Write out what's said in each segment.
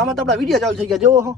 આમાં તો આપણા વીડિયો ચાલુ થઈ ગયા જોવો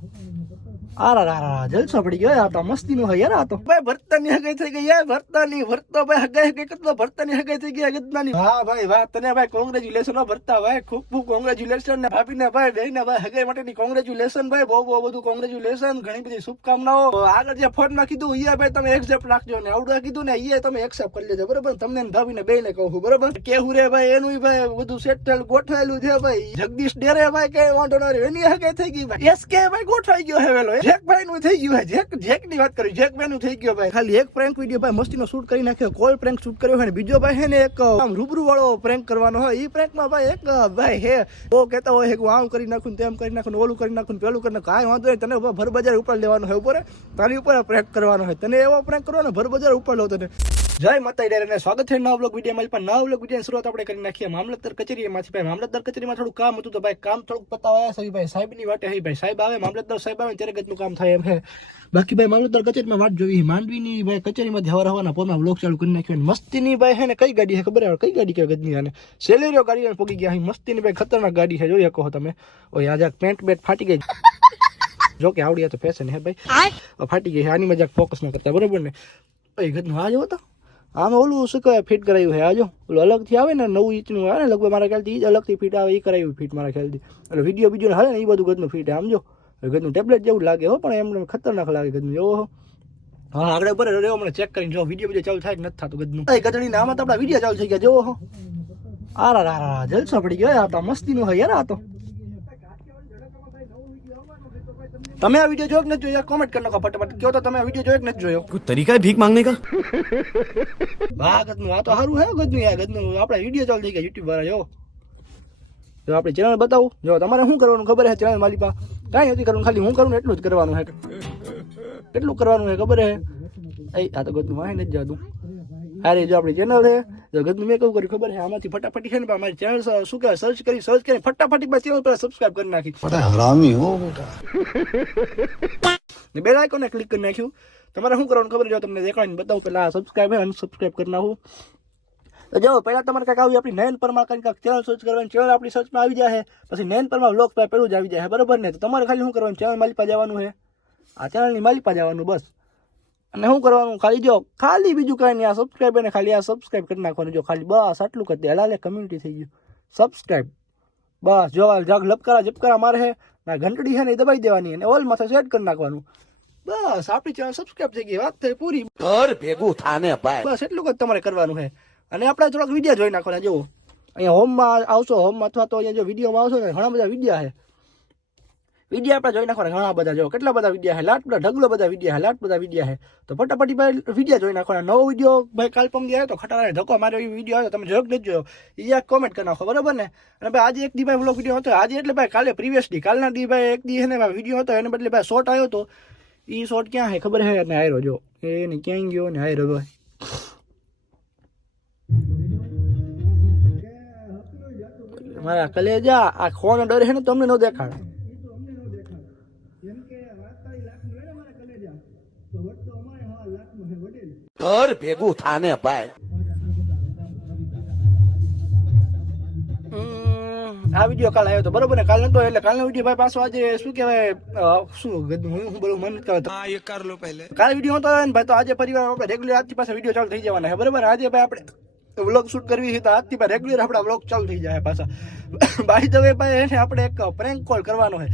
રા જલસો પડી ગયો આ તો મસ્તી નું યાર આ તો. ભાઈ ભરતાની હગાઈ થઈ ગઈ યાર ભરતાની ભરતો ભાઈ હગાઈ હગાઈ કરતો ભરતાની હગાઈ થઈ ગઈ વાહ ભાઈ વાહ તને ભાઈ કોંગ્રેચ્યુલેશન ભરતા ભાઈ ખૂબ ખૂબ કોંગ્રેચ્યુલેશન ને ભાભીને ભાઈ બેયને ભાઈ હગાઈ માટેની કોંગ્રેચ્યુલેશન ભાઈ બહુ બહુ બધું કોંગ્રેચ્યુલેશન ઘણી બધી શુભકામનાઓ. આગળ જે ફોનમાં કીધું ઈ ભાઈ તમે એક્સેપ્ટ રાખજો ને આવડું કીધું ને ઈ તમે એક્સેપ્ટ કરી લેજો બરોબર? તમને ને ભાભીને ને કહું છું બરોબર? કેવું રે ભાઈ એનું ભાઈ બધું સેટલ ગોઠવાયેલું છે ભાઈ. જગદીશ ડેરે ભાઈ કઈ વાંધો ના એની હગાઈ થઈ ગઈ ભાઈ. એસ કે ભાઈ ગોઠવાઈ ગયો હે વેલો જેક ભાઈ નું થઈ ગયું જેક જેકની વાત કરી જેક ભાઈ નું થઈ ગયો ભાઈ. ખાલી એક પ્રેન્ક વીડિયો ભાઈ મસ્તી નો શૂટ કરી નાખ્યો. કોલ પ્રેન્ક શૂટ કર્યો હોય ને, બીજો ભાઈ હે ને એક, આમ રૂબરૂ વાળો પ્રેન્ક કરવાનો હોય, ઈ પ્રેન્કમાં ભાઈ એક, ભાઈ હે, બહુ કહેતા હોય કે આમ કરી નાખું તેમ કરી નાખું ઓલું કરી નાખું પેલું કરી નાખું, કાંઈ વાંધો નહીં, તને ભર બજાર ઉપર લેવાનો હોય, ઉપર તારી ઉપર પ્રેન્ક કરવાનો હોય. તને એવો પ્રેન્ક કરવાનો ભર બજાર ઉપર લો તને જય માતા અને સ્વાગત છે નવ બ્લોગ વિડીયોમાં. પણ નવ બ્લોગ વિડીયોની શરૂઆત આપણે કરી નાખીએ મામલતદાર કચેરીમાંથી. ભાઈ મામલતદાર કચેરીમાં થોડું કામ હતું તો ભાઈ કામ થોડુંક પતાવાયા છે. ભાઈ સાહેબની વાટે હે ભાઈ. સાહેબ આવે મામલતદાર સાહેબ આવે ત્યારે ગતનું કામ થાય એમ હે. બાકી ભાઈ મામલતદાર કચેરીમાં વાટ જોવી માંડવીની ભાઈ કચેરીમાં હવાર હવાના પોરમાં બ્લોગ ચાલુ કરી નાખ્યો અને મસ્તીની ભાઈ હે ને કઈ ગાડી છે ખબર કઈ ગાડી કે ગજની આને? સેલેરીઓ ગાડી પોગી ગયા હે મસ્તીની ભાઈ ખતરનાક ગાડી છે. જોઈ શકો તમે. ઓય આજે પેન્ટ બેટ ફાટી ગઈ. જો કે આવડી તો ફેશન હે ભાઈ. ફાટી ગઈ આની મજાક ફોકસ ન કરતા. બરોબર ને? એ ગજનું આ જો તો. આમાં ઓલું શું કહેવાય ફિટ કરાવ્યું છે. આજો ઓલું અલગથી આવે ને, નવું ઇંચનું આવે ને, લગભગ મારા ખ્યાલથી જ અલગથી ફિટ આવે એ કરાવ્યું ફિટ મારા ખ્યાલથી. એટલે વીડિયો બીજો હાલે ને એ બધું ગદનું ફિટ આમ જો. ગદનું ટેબ્લેટ જેવું લાગે હો, પણ એમને ખતરનાક લાગે ગદનું એવો હો. હા, આગળ પર રહ્યો મને ચેક કરીને જો વીડિયો બીજો ચાલુ થાય કે નથી થતું ગદનું એ ગદડીને આમાં તો આપણા વીડિયો ચાલુ થઈ ગયા, જોવો હો. આરા રા જલસો પડી ગયો, આ તો મસ્તીનું હોય યાર, આ તો. તમે આ વીડિયો જોયો કે નથી જોયો? કોમેન્ટ કરી નાખો ફટાફટ. કયો તો તમે આ વીડિયો જોયો કે નથી જોયો? કોઈ તરીકા ભીખ માંગને કા વાહ ગદનું આ તો સારું હે ગદનું યાર ગદનું. આપણે વીડિયો ચાલુ થઈ ગયા યુટ્યુબ વાળા જો. જો આપણે ચેનલ બતાવું. જો તમારે શું કરવાનું ખબર હે ચેનલ માલિકા કાંઈ નથી કરવાનું ખાલી હું કરું એટલું જ કરવાનું હે. કેટલું કરવાનું હે ખબર હે? એ આ તો ગદનું વાહી નથી જતું. અરે જો આપણી ચેનલ છે. જગતનું મેં કહું કર્યું ખબર છે? આમાંથી ફટાફટી છે ને અમારી ચેનલ શું કહેવાય? સર્ચ કરી સર્ચ કરી ફટાફટી બસ ચેનલ પર સબસ્ક્રાઇબ કરી નાખી. હરામી હો બેટા. ને બેલ આઇકોને ક્લિક કરી નાખ્યું. તમારે શું કરવાનું ખબર જો તમને દેખાડીને બતાવું પેલા સબસ્ક્રાઇબ હે અનસબસ્ક્રાઇબ કરી નાખું. તો જો પહેલાં તમારે કાંઈક આવી આપણી નયન પરમાર કંઈક ચેનલ સર્ચ કરવાની ચેનલ આપણી સર્ચમાં આવી જાય પછી નયન પરમાર બ્લોગ પહેલું જ આવી જાય બરોબર ને? તો તમારે ખાલી શું કરવાનું? ચેનલ માલિપા જવાનું છે. આ ચેનલની માલિપા જવાનું બસ. અને શું કરવાનું? ખાલી જો ખાલી બીજું કાંઈ નહીં. આ સબસ્ક્રાઈબ અને ખાલી આ સબસ્ક્રાઈબ કરી નાખવાનું. જો ખાલી બસ આટલું કરી દે. હલાલે કમ્યુનિટી થઈ ગયું. સબસ્ક્રાઈબ બસ જો જાગ લપકારા જપકારા મારે છે ના ઘંટડી છે ને એ દબાઈ દેવાની અને ઓલ માથે સેટ કરી નાખવાનું. બસ આપણી ચેનલ સબસ્ક્રાઈબ થઈ ગઈ. વાત થઈ પૂરી. ઘર ભેગું થાને ભાઈ. બસ એટલું જ તમારે કરવાનું છે અને આપણે થોડાક વીડિયો જોઈ નાખવાના. જો અહીંયા હોમમાં આવશો હોમમાં અથવા તો અહીંયા જો વિડીયોમાં આવશો ને ઘણા બધા વિડીયા છે વીડિયો આપણે જોઈ નાખવાના ઘણા બધા જો. કેટલા બધા વિડીયા છે લાટ બધા, ઢગલો બધા વિડીયા છે લાટ બધા વિડીયા છે તો ફટાફટી ભાઈ વીડિયો જોઈ નાખવાના. નવો વીડિયો ભાઈ કાલ પમદી આવે તો ખટારાને ધક્કો મારે એ વીડિયો આવ્યો તમે જોયો કે નથી જોયો એ એક કોમેન્ટ કરી નાખો, બરાબર ને? અને ભાઈ આજે એક દી ભાઈ વ્લોગ વીડિયો હતો. આજે એટલે ભાઈ કાલે પ્રીવિયસ ડી કાલના દી ભાઈ એક દી છે ને ભાઈ વીડિયો હતો, એને બદલે ભાઈ શોર્ટ આવ્યો હતો એ શોર્ટ ક્યાં છે ખબર છે ને આયરો જો. એને ક્યાંય ગયો ને આયરો ભાઈ? મારા કલેજા, આ ખોનો ડર છે ને તમને ન દેખાડે. ઘર ભેગું થાને ભાઈ. આ વીડિયો કાલ આવ્યો તો બરોબર ને? કાલ નતો એટલે કાલનો વીડિયો ભાઈ પાછો આજે શું કહેવાય શું હું હું બોલું મન કરો હા એ કર લો પહેલે. કાલ વીડિયો હતો ને ભાઈ તો આજે પરિવાર આપણે રેગ્યુલર આજથી પાછા વીડિયો ચાલુ થઈ જવાના છે. બરોબર? આજે ભાઈ આપણે વ્લોગ શૂટ કરવી છે તો આજથી ભાઈ રેગ્યુલર આપણા વ્લોગ ચાલુ થઈ જાય પાછા. ભાઈ દવે ભાઈ એને આપણે એક પ્રેન્ક કોલ કરવાનો છે.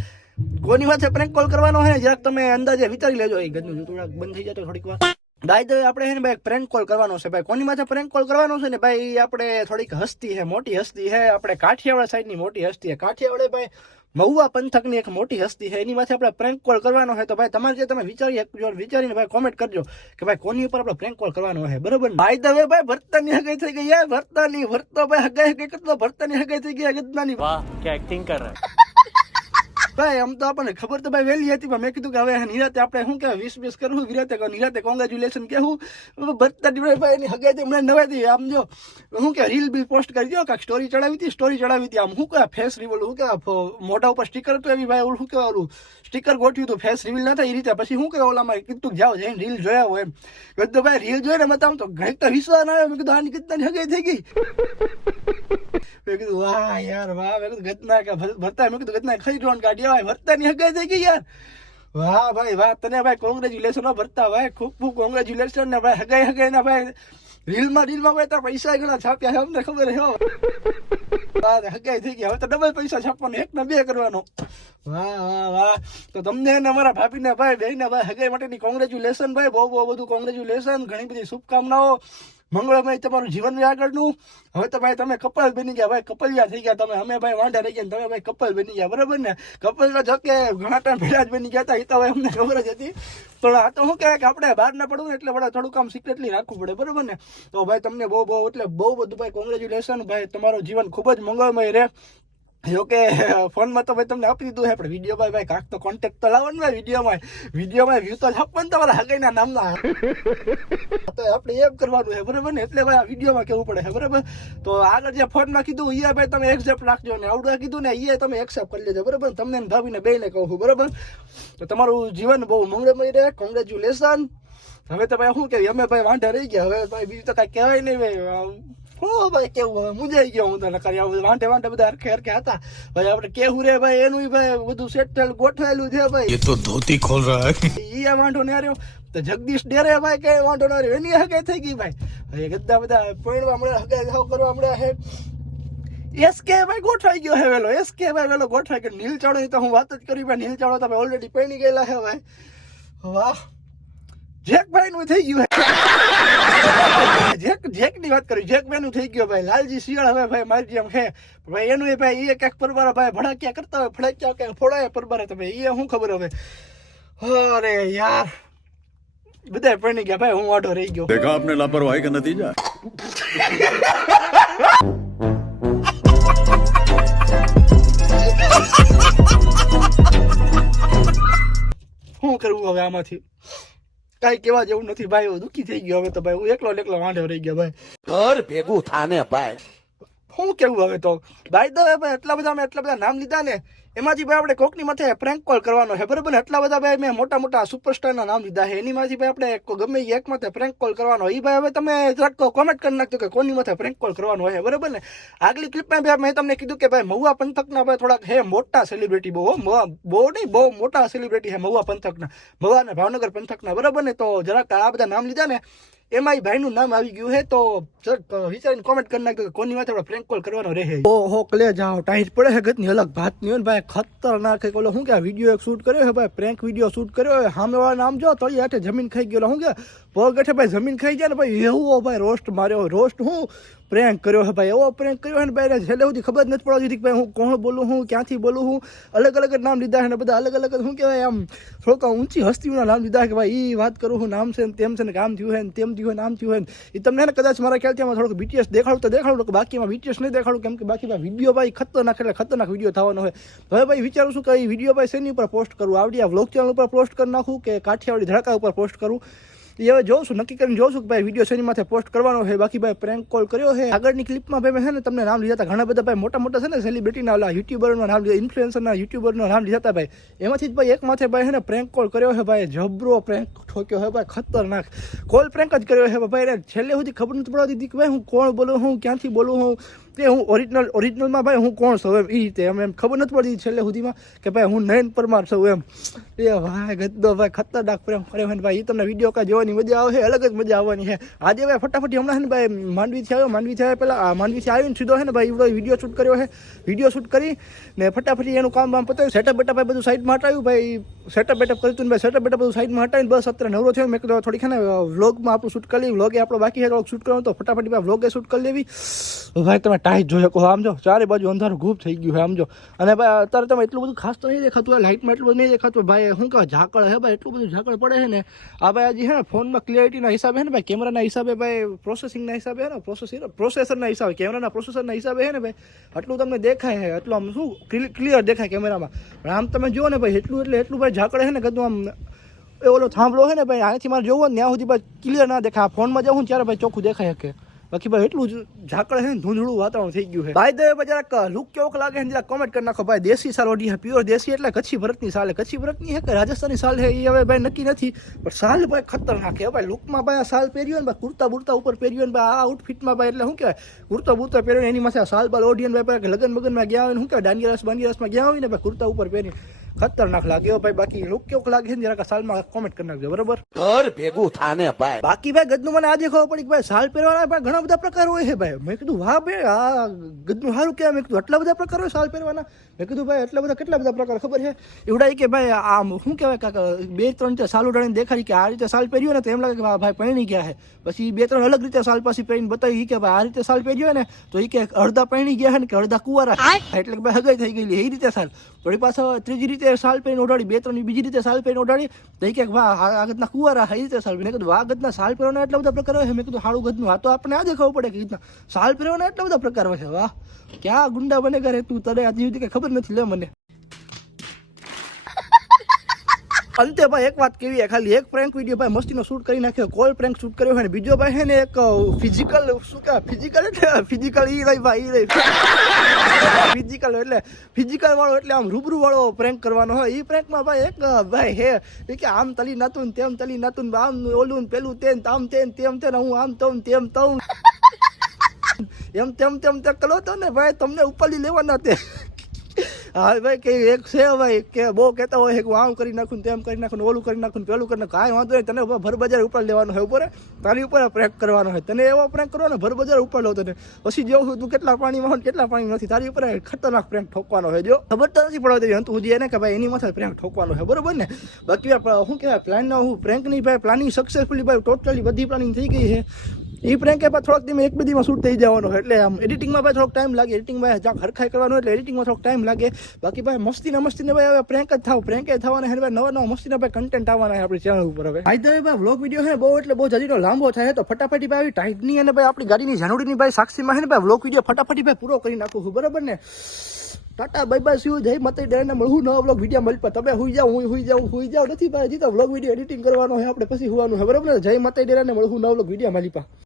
કોની વાત છે પ્રેન્ક કોલ કરવાનો છે જરાક તમે અંદાજે વિચારી લેજો એ ગદનું. થોડાક બંધ થઈ જાય તો થોડીક વાર. બાય ધ આપણે હે ને ભાઈ પ્રેન્ક કોલ કરવાનો છે. ભાઈ, કોની માથે પ્રેન્ક કોલ કરવાનો છે ને? ભાઈ આપણે થોડીક હસ્તી હે મોટી હસ્તી હે આપણે કાઠિયાવાડ સાઈડની મોટી હસ્તી હે કાઠિયાવાડે ભાઈ, મહુવા પંથકની એક મોટી હસ્તી છે. એની માથે આપણે પ્રેન્ક કોલ કરવાનો છે. તો ભાઈ, તમારે જે તમે વિચારી શકજો વિચારીને ભાઈ કોમેન્ટ કરજો કે ભાઈ, કોની ઉપર આપણે પ્રેન્ક કોલ કરવાનો છે. બરોબર ભાઈ દવે ભાઈ, ભરતાની હગાઈ થઈ ગઈ યાર ભરતાની ભરતો ભાઈ હગાઈ હગાઈ કરતો, ભરતાની હગાઈ થઈ ગઈ ગદનાની વાહ કે એક્ટિંગ કર રહા? ભાઈ, આમ તો આપણને ખબર તો ભાઈ વહેલી હતી, પણ મેં કીધું કે હવે નિરાતે આપણે શું કહેવાય, વીસ વીસ કરવું, નિરાતે નિરાતે કોંગ્રેચ્યુલેશન કહેવું. બધા ભાઈ, એની હગાઈ હમણાં નવાથી આમ જો શું કે રીલ બી પોસ્ટ કરી દો કાંઈક સ્ટોરી ચડાવી હતી સ્ટોરી ચડાવી હતી. આમ શું કહેવાય ફેસ રિવલ શું કહેવાય મોઢા ઉપર સ્ટીકર હતું એવી ભાઈ, ઓલું શું કહેવાય, ઓલું સ્ટીકર ગોઠવ્યું હતું ફેસ રિવીલ ના થાય, એ રીતે. પછી શું કહેવાય, ઓલામાં કીધું જાઓ, જઈને રીલ જોયા હોય. એમ કીધું, ભાઈ રીલ જોઈને આમ તો ઘણીક તો વિશ્વાસ ના આવે. મેં કીધું, આની કિતનાની હગાઈ થઈ ગઈ. કીધું, વાહ યાર, વાહ. મેં કીધું, ગતના ભરતા મેં કીધું, ગતના ખરી ડ્રોન કાઢી આવે ભરતાની હગાઈ થઈ ગઈ યાર. વાહ ભાઈ, વાહ, તને ભાઈ કોંગ્રેચ્યુલેશન ભરતા ભાઈ. ખૂબ ખૂબ કોંગ્રેચ્યુલેશન ને ભાઈ હગાઈ હગાઈ ને ભાઈ. રીલમાં રીલમાં ભાઈ તારા પૈસા ઘણા છાપ્યા છે, અમને ખબર છે હગાઈ થઈ ગયા. હવે તો ડબલ પૈસા છાપવાનો, એક ને બે કરવાનો. વાહ વાહ વાહ. તો તમને અને અમારા ભાભીને ભાઈ બેને ભાઈ હગાઈ માટેની કોંગ્રેચ્યુલેશન ભાઈ. બહુ બહુ બધું કોંગ્રેચ્યુલેશન ઘણી બધી શુભકામનાઓ. મંગળમય તમારું જીવન આગળનું? હવે તો ભાઈ તમે કપલ બની ગયા, ભાઈ કપલિયા થઈ ગયા તમે. અમે ભાઈ વાંઢા રહી ગયા તમે ભાઈ કપલ બની ગયા, બરાબર ને? કપલ તો જોકે ઘણા ટાઈમ પહેલા જ બની ગયા હતા, એ તો હવે અમને ખબર જ હતી. પણ આ તો શું કહેવાય કે આપણે બહાર ના પડવું એટલે બધા થોડુંક કામ સિક્રેટલી રાખવું પડે, બરાબર ને? તો ભાઈ તમને બહુ બહુ એટલે બહુ બધું ભાઈ કોંગ્રેચ્યુલેશન ભાઈ તમારું જીવન ખૂબ જ મંગળમય રહે. જોકે ફોનમાં તો ભાઈ તમને આપી દીધું છે, પણ વિડીયોમાં ભાઈ કાંક તો કોન્ટેક્ટ તો લાવો ને ભાઈ વિડીયોમાં. વિડીયોમાં વ્યૂ તો છાપવા ને તમારા હગાઈના નામના. તો આપણે એમ કરવાનું છે, બરાબર ને? એટલે ભાઈ આ વિડીયોમાં કેવું પડે છે, બરાબર? તો આગળ જે ફોનમાં કીધું એ ભાઈ તમે એક્સેપ્ટ રાખજો ને આવડું કીધું ને એ તમે એક્સેપ્ટ કરી લેજો, બરાબર? તમને ભાવીને બેને કહું છું, બરાબર? તો તમારું જીવન બહુ મંગળમય રહે કોંગ્રેચ્યુલેશન હવે તો ભાઈ શું કહેવાય, અમે ભાઈ વાંઢા રહી ગયા, હવે ભાઈ બીજું તો કાંઈ કહેવાય નહીં ભાઈ. હું ભાઈ કેવું હવે મુંજાઈ ગયો હું તને કરી આવું વાંટે વાંટે બધા હરખે હરખે હતા ભાઈ આપણે કેવું રે ભાઈ એનું ભાઈ બધું સેટ સેટલ ગોઠવેલું છે ભાઈ એ તો ધોતી ખોલ રહ્યા ઈ આ વાંઢો ને રહ્યો. તો જગદીશ ડેરે ભાઈ કઈ વાંઢો ના રહ્યો. એની હગે થઈ ગઈ ભાઈ. ગદ્દા બધા પરણવા મળ્યા હગે ઘાવ કરવા મળ્યા હે. એસકે ભાઈ ગોઠવાઈ ગયો હે વેલો એસકે ભાઈ વેલો ગોઠવાઈ ગયો. નીલ ચાળો તો હું વાત જ કરી ભાઈ. નીલ ચાળો તો ઓલરેડી પહેણી ગયેલા હે ભાઈ. વાહ. જેકભાઈ નું થઈ ગયું જેક જેકની વાત કરી જેક બેનું થઈ ગયો ભાઈ લાલજી શિયાળ હવે ભાઈ મારી જેમ હે. ભાઈ એનું એ ભાઈ એ ક્યાંક પરબારા ભાઈ ભડાક્યા કરતા હોય ફડાક્યા ક્યાંક ફોડાય પરબારા તમે એ શું ખબર હવે? અરે યાર. બધા પડી ગયા ભાઈ હું ઓઢો રહી ગયો. દેખા આપને લાપરવાહી કે નતીજા શું કરવું હવે આમાંથી? કાંઈ કેવા જેવું નથી ભાઈ દુઃખી થઈ ગયો. હવે તો ભાઈ હું એકલો એકલો વાંઢો રહી ગયો ભાઈ. ઘર ભેગું થાને ભાઈ. શું કેવું હવે તો? તો હવે ભાઈ, એટલા બધા મેં એટલા બધા નામ લીધા ને, એમાંથી ભાઈ આપણે કોકની માથે પ્રેન્ક કોલ કરવાનો છે, બરાબર ને? એટલા બધા ભાઈ મેં મોટા મોટા સુપરસ્ટારના નામ લીધા છે, એનીમાંથી ભાઈ આપણે ગમે એક માથે પ્રેન્ક કોલ કરવાનો એ ભાઈ હવે તમે જરાક કોમેન્ટ કરી નાખજો કે કોની માથે પ્રેન્ક કોલ કરવાનો હોય, બરાબર ને? આગલી ક્લિપમાં ભાઈ મેં તમને કીધું કે ભાઈ મહુવા પંથકના ભાઈ થોડાક હે મોટા સેલિબ્રિટી બહુ, હો. બહુ નહીં, બહુ મોટા સેલિબ્રિટી છે મહુવા પંથકના મહુવા અને ભાવનગર પંથકના, બરાબર ને? તો જરાક આ બધા નામ લીધા ને એમાં ભાઈનું નામ આવી ગયું છે તો વિચારીને કોમેન્ટ કરી નાખ્યો કોની વાત આપણે પ્રેન્ક કોલ કરવાનો રહે ઓહો કલે જાઓ, ટાઈટ પડે છે ગતની અલગ ભાતની હોય ભાઈ ખતરનાક છે. ઓલો શું કે વીડિયો એક શૂટ કર્યો છે ભાઈ? પ્રેન્ક વીડિયો શૂટ કર્યો છે. સામે વાળા નામ જો તળી હાથે જમીન ખાઈ ગયો શું કે? પગ હેઠે ભાઈ જમીન ખાઈ જાય ને ભાઈ? એવો ભાઈ રોસ્ટ માર્યો. રોસ્ટ હું? પ્રેન્ક કર્યો હે ભાઈ. એવો પ્રેન્ક કર્યો છે ને ભાઈ છેલ્લે સુધી ખબર નથી દીધી કે ભાઈ હું કોણ બોલું, હું ક્યાંથી બોલું, હું અલગ અલગ નામ લીધા છે ને બધા અલગ અલગ શું કહેવાય આમ, થોડોક ઊંચી હસ્તીઓના નામ લીધા કે ભાઈ એ વાત કરું હું નામ છે ને તેમ છે ને કામ થયું છે ને તેમ થયું નામ થયું હોય ને એ તમને કદાચ મારા ખ્યાલથી આમાં થોડુંક બીટીએસ દેખાડું તો દેખાડું કે બાકીમાં બીટીએસ નહીં દેખાડું, કેમ કે બાકી વીડિયો ભાઈ ખતરનાક, એટલે ખતરનાક વીડિયો થવાનો હોય હવે ભાઈ વિચારું છું કે વીડિયો ભાઈ શેની ઉપર પોસ્ટ કરું? આવડી આ વ્લોગ ચેનલ ઉપર પોસ્ટ કરી નાખું કે કાઠિયાવાડી ધડાકા ઉપર પોસ્ટ કરું? એ હવે જોઉં છું નક્કી કરીને જોઉં છું કે ભાઈ વીડિયો શેની માથે પોસ્ટ કરવાનો છે, બાકી ભાઈ પ્રેન્ક કોલ કર્યો છે. આગળની ક્લિપમાં ભાઈ મેં છે ને તમને નામ લીધા હતા, ઘણા બધા ભાઈ મોટા મોટા છે ને સેલિબ્રિટીના ઓલા યુટ્યુબરના નામ લીધા ઇન્ફ્લુએન્સરના યુટ્યુબરના નામ લીધા હતા ભાઈ. એમાંથી જ ભાઈ એક માથે ભાઈ છે ને પ્રેન્ક કોલ કર્યો છે ભાઈ, જબરો પ્રેન્ક ઠોક્યો છે ભાઈ, ખતરનાક. કોલ પ્રેન્ક જ કર્યો છે ભાઈ છેલ્લે સુધી ખબર નથી દીધી કે ભાઈ, હું કોણ બોલું, હું ક્યાંથી બોલું, હું તે હું ઓરિજિનલ ઓરિજિનલમાં ભાઈ હું કોણ છું? એમ એ રીતે એમ એમ ખબર નથી પડતી છેલ્લે સુધીમાં કે ભાઈ હું નયન પરમાર છું એમ. એ ભાઈ ગદ્દો ભાઈ ખતરનાક પ્રેમ કરે ભાઈ એ તમને વીડિયો કાંઈ જોવાની મજા આવે અલગ જ મજા આવવાની છે. આજે ભાઈ ફટાફટ હમણાં છે ને ભાઈ, માંડવીથી આવ્યો, માંડવીથી આવ્યા પહેલાં, આ માંડવીથી આવીને સીધો છે ને ભાઈ એવડો વીડિયો શૂટ કર્યો છે. વીડિયો શૂટ કરી ને ફટાફટ એનું કામ બામ પતાવ્યું. સેટઅપ બેટઅપ ભાઈ બધું સાઈડમાં હટાવ્યું. ભાઈ સેટઅપ બેટઅપ કર્યું હતું ભાઈ સેટઅપ બેટઅપ બધું સાઈડમાં હટાવીને બસ અત્યારે નવરો થયો. મેં કીધું થોડીક ને વ્લોગમાં આપણું શૂટ કરી લઈ વ્લોગ આપણો બાકી છે શૂટ કરવાનું તો ફટાફટ ભાઈ વ્લોગે શૂટ કરી લેવી. ભાઈ, તમે ટાઈટ જોઈ શકો. આમ જો, ચારે બાજુ અંધારું ઘૂપ થઈ ગયું છે, આમ જો. અને ભાઈ, અત્યારે તમે એટલું બધું ખાસ તો નહીં દેખાતું હોય લાઇટમાં એટલું બધું નહીં દેખાતું. ભાઈ, શું કહેવાય ઝાકળ હે ભાઈ, એટલું બધું ઝાકળ પડે છે ને. આ ભાઈ, હજી હે ને, ફોનમાં ક્લિયરિટીના હિસાબે હે ને ભાઈ, કેમેરાના હિસાબે ભાઈ, પ્રોસેસિંગના હિસાબે હે ને, પ્રોસેસિંગ, પ્રોસેસરના હિસાબે, કેમેરાના પ્રોસેસરના હિસાબે હે ને ભાઈ, આટલું તમને દેખાય છે એટલું આમ શું ક્લિયર દેખાય કેમેરામાં. પણ આમ તમે જુઓ ને ભાઈ, એટલું એટલે એટલું ભાઈ ઝાકળ છે ને કદું આમ, એ ઓલો થાંભલો છે ને ભાઈ, આનાથી મારે જોવો ને, ત્યાં સુધી ભાઈ ક્લિયર ના દેખાય. ફોનમાં જવું ત્યારે ભાઈ ચોખ્ખું દેખાય શકે. બાકી ભાઈ એટલું જ ઝાકળ છે ને, ધૂંધળું વાતાવરણ થઈ ગયું છે. ભાઈ દે ભાઈ જરાક લુક કેવોક લાગે છે જરા કોમેન્ટ કરી નાખો. ભાઈ દેશી સાલ ઓઢી પ્યોર દેશી એટલે કચ્છી ભરતની સાલ કચ્છી ભરતની છે કે રાજસ્થાની સાલ છે, એ હવે ભાઈ નક્કી નથી. પણ સાલ ભાઈ ખતરનાક છે ભાઈ. લુકમાં ભાઈ આ સાલ પહેર્યો ને, ભાઈ કુર્તા બુર્તા ઉપર પહેર્યો ને, ભાઈ આ આઉટફિટમાં ભાઈ એટલે શું કહેવાય? કુર્તા બુર્તા પહેર્યો એની માથે સાલ બાલ ઓઢીને ભાઈ લગન બગનમાં ગયા હોય ને, શું કહેવાય? દાંડિયા રસ બાંડિયા રસમાં ગયા હોય ને, ભાઈ, કુર્તા ઉપર પહેરી ખતરનાક લાગ્યો ભાઈ. બાકી લુક કેવું લાગે છે ને જરાક સાલમાં કોમેન્ટ કરી નાખજો બરોબર? ઘર ભેગું થાને ભાઈ. બાકી ભાઈ ગદનું મને આજે ખબર પડી કે ભાઈ સાલ પહેરવાના પણ ઘણા બધા પ્રકાર હોય છે ભાઈ. મેં કીધું વાહ ભાઈ આ ગદનું સારું કહેવાય. મેં કીધું આટલા બધા પ્રકાર હોય સાલ પહેરવાના? મેં કીધું ભાઈ એટલા બધા કેટલા બધા પ્રકાર ખબર છે? એવડા કે ભાઈ આમ શું કહેવાય કાકા બે ત્રણ રીતે સાલ ઉડાડીને દેખાડી કે આ રીતે સાલ પહેર્યું ને તો એમ લાગે કે વાહ, ભાઈ પહેણી ગયા છે. પછી બે ત્રણ અલગ રીતે સાલ પાછી પહેરીને બતાવી કે ભાઈ આ રીતે સાલ પહેર્યો ને તો એ કે અડધા પહેણી ગયા છે ને કે અડધા કુવારા એટલે કે ભાઈ હગાઈ થઈ ગયેલી એ રીતે સાલ. વળી પાછા ત્રીજી રીતે સાલ પહેરીને ઓઢાડી, બે ત્રણ બીજી રીતે સાલ પહેરીને ઓઢાડી, તો કે વાહ, આ આગળના કુવારા એ રીતે સાલ મેં કીધું આ ગદના સાલ પહેરવાના એટલા બધા પ્રકાર હોય મેં કીધું સારું ગદનું, આ તો આપણે આજે ખબર પડે કે રીતના. સાલ પહેરવાના એટલા બધા પ્રકાર હોય વાહ, ક્યાં ગુંડા બને કરે તું? તને આજે સુધી કઈ ખબર નથી, લે મને. અંતે ભાઈ એક વાત કેવી ખાલી એક પ્રેન્ક વીડિયો ભાઈ મસ્તીનો શૂટ કરી નાખ્યો, કોલ પ્રેન્ક શૂટ કર્યો હોય ને બીજો ભાઈ ને એક ફિઝિકલ શું કહેવાય ફિઝિકલ એટલે ફિઝિકલ ઈ રહી ભાઈ, ઈ રહી. ફિઝિકલ એટલે ફિઝિકલ વાળો એટલે આમ રૂબરૂ વાળો પ્રેન્ક કરવાનો હોય. એ પ્રેન્કમાં ભાઈ એક ભાઈ હે કે આમ તલી નાતું તેમ તલી નાતું આમ ઓલું પેલું તેન તામ તેન તેમ તેન હું આમ તમ તેમ તમ એમ તેમ તેમ તે કરો તો ને ભાઈ, તમને ઉપાડી લેવાના તે. હા ભાઈ કે એક છે ભાઈ, કે બહુ કહેતા હોય કે આમ કરી નાખું તેમ કરી નાખું ઓલું કરી નાખું પેલું કરી નાખું, કાંઈ વાંધો નહીં, તને ભર બજાર ઉપર લેવાનો હોય ઉપર તારી ઉપર પ્રેક કરવાનો હોય. તને એવો પ્રેક કરવાનો ભર બજાર ઉપર લો તને. પછી જેવું તું કેટલા પાણીમાં હોય કેટલા પાણી નથી, તારી ઉપર ખતરનાક પ્રેક ઠોકવાનો હોય, જો. ખબર તો નથી પડવા દેવી તું એને કે ભાઈ એની માથે પ્રેક ઠોકવાનો હોય, બરોબર ને? બાકી શું કહેવાય પ્લાનના હું પ્રેન્કની ભાઈ પ્લાનિંગ સક્સેસફુલી ભાઈ ટોટલી બધી પ્લાનિંગ થઈ ગઈ છે. એ પ્રેન્ક એ થોડોક ધીમે એક બધીમાં શૂટ થઈ જવાનો એટલે આમ એડિટિંગમાં ભાઈ થોડોક ટાઈમ લાગે એડિટિંગમાં જ્યાં હરખાઈ કરવાનો એટલે એડિટિંગમાં થોડોક ટાઈમ લાગે. બાકી ભાઈ મસ્ત ને ભાઈ હવે પ્રેન્ક જ થાવ પ્રેન્ક જ થવાના છે ભાઈ નવા નવા મસ્તીના ભાઈ કન્ટેન્ટ આવવાના આપણી ચેનલ ઉપર હવે. આજ તમે ભાઈ વ્લોગ વીડિયો હે બહુ એટલે બહુ જલ્દીનો લાંબો થાય તો ફટાફટી ભાઈ ટાઈટની અને ભાઈ આપણી ગાડીની જાનુડીની ભાઈ સાક્ષીમાં હે ને ભાઈ વ્લોગ વીડિયો ફટાફટી ભાઈ પૂરો કરી નાખું છું, બરાબર ને? ટાટા બાય બાય શું જય મતે ડેને મળું, નવો વ્લોગ વીડિયો મળી પર. તમે હુઈ જાઓ, હું હુઈ જાઉં હુઈ જાઉં, નથી ભાઈ, હજી તો વ્લોગ વીડિયો એડિટિંગ કરવાનો હોય આપણે પછી હોવાનું હોય બરાબર ને? જય મતે ડેરાને મળું, નવો વ્લોગ વીડિયો મળી પા